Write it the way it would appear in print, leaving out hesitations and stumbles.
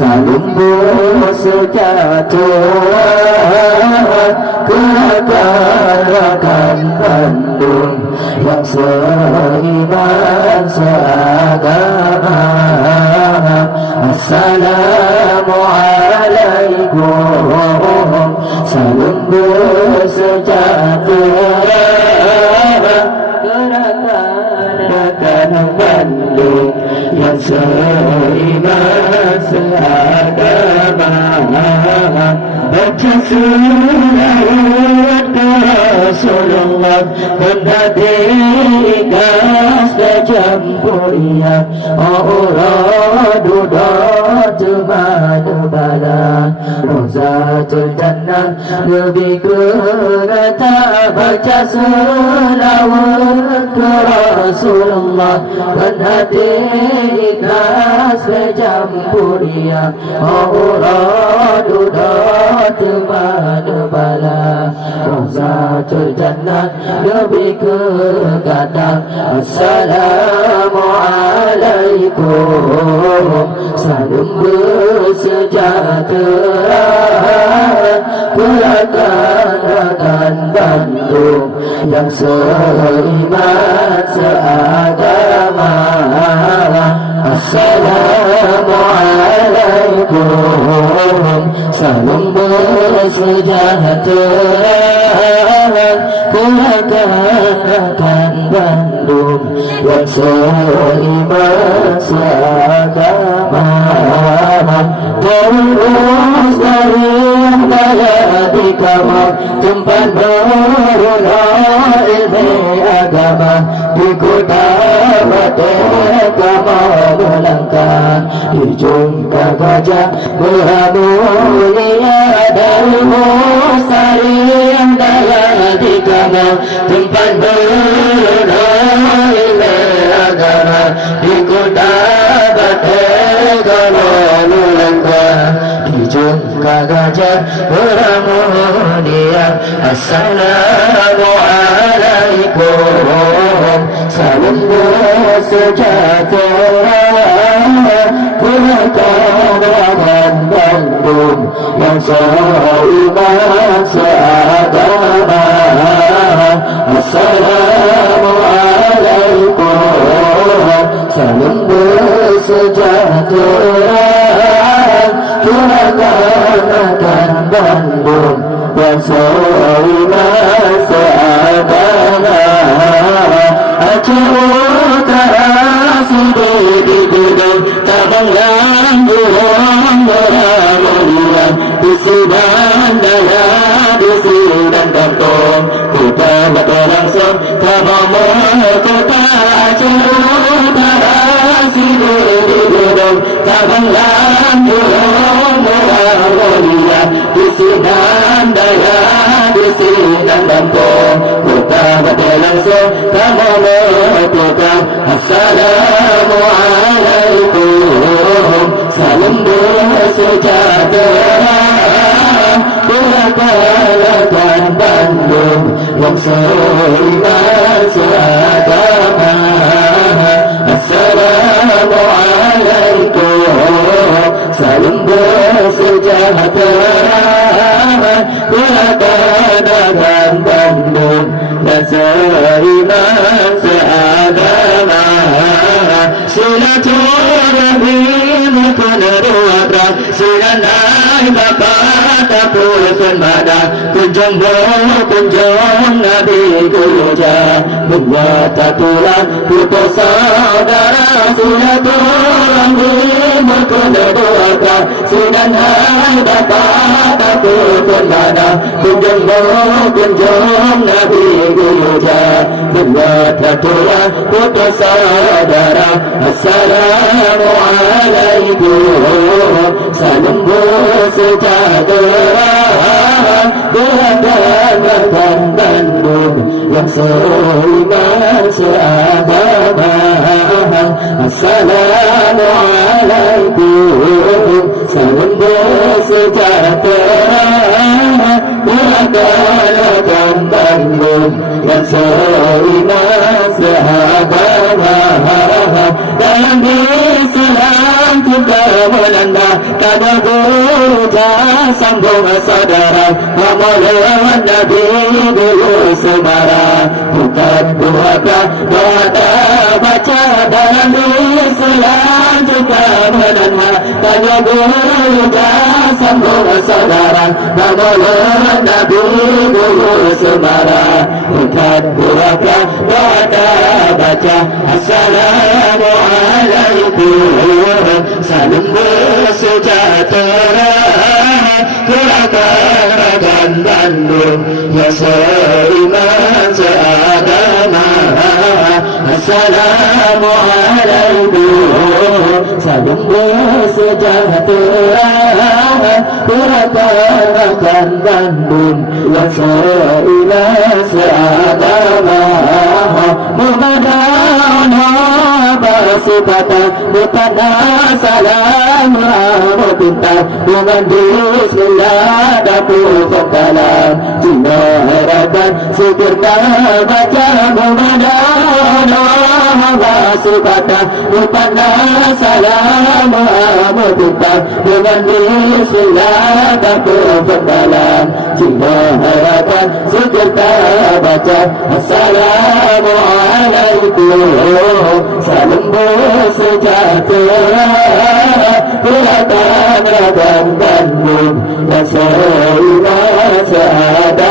Saling bersejahtera Gerakan Bandung yang seiman seagama. Assalamualaikum. Saling bersejahtera Gerakan Bandung yang seiman seagama. Baca selawat ke Rasulullah Bendati ikhlas dan mulia. Allah dudat madbala Rozatul Jannah lebih kerata. Baca selawat ke Rasulullah Bendati ikhlas dan mulia. Allah dudat madbala Rozatul Jannah lebih kekata. Assalamualaikum. Salam bersejahtera Gerakan Bandung yang seiman seagama. Assalamualaikum. Salam bersejahtera Gerakan Bandung yang seiman seagama. Terus dari daya di kamar tempat berulang ilmu agama. Di kota Merdeka mau melangkah di jungka gajah bermulia. Dari Mustari yang daya di kamar tempat berulang ilmu agama. Di kota Merdeka mau melangkah di jungka gajah bermulia. Assalamualaikum. Salam bersejahtera Gerakan Bandung yang seiman seagama. Assalamualaikum. Salam bersejahtera Gerakan Bandung yang seiman seagama. Aceh Utara Sidi di Gudang Tabanglang Jurong Beramulia. Di Sudan Daya di Sudan Kantong kita berlangsung Tabang Kota Aceh Utara Sidi di Gudang Tabanglang Jurong Beramulia. Di Sudan Daya di Sudan Kantong kita berlangsung Tabang Kota. Assalamualaikum. Salam bersejahtera Gerakan Bandung yang seiman seagama. Assalamualaikum. Salam bersejahtera Gerakan Bandung yang seiman seagama. Silaturahim kena dua Silanai bapak tapur senmada. Kunjung Nabi Guluja membuat aturan putus saudara. Silaturahim kena dua Silanai bapak tapur senmada. Kunjung Nabi Guluja membuat aturan putus saudara. Assalamualaikum. Salam bersejahtera Gerakan Bandung yang seiman seagama. Assalamualaikum. Salam bersejahtera Gerakan Bandung yang seiman seagama. juga melanda pada guru sambung saudara Amalan Nabi dulu semara bukan buata baca dalam Islam juga menanha tanya guru sambung saudara Amalan Nabi dulu semara bukan buata baca Assalamualaikum salam bersejahtera Keraton Bandung ya seiman seagama Assalamualaikum salam bersejahtera Keraton Bandung ya seiman seagama Muhammadana bersifata bukan salam meminta dengan bismillah dapur kalam jiwa harapan segera baca Muhammadana bersifata bukan salam meminta dengan bismillah dapur kalam jiwa harapan segera baca Assalamualaikum salam bersejahtera Keraton Bandung yang seiman seada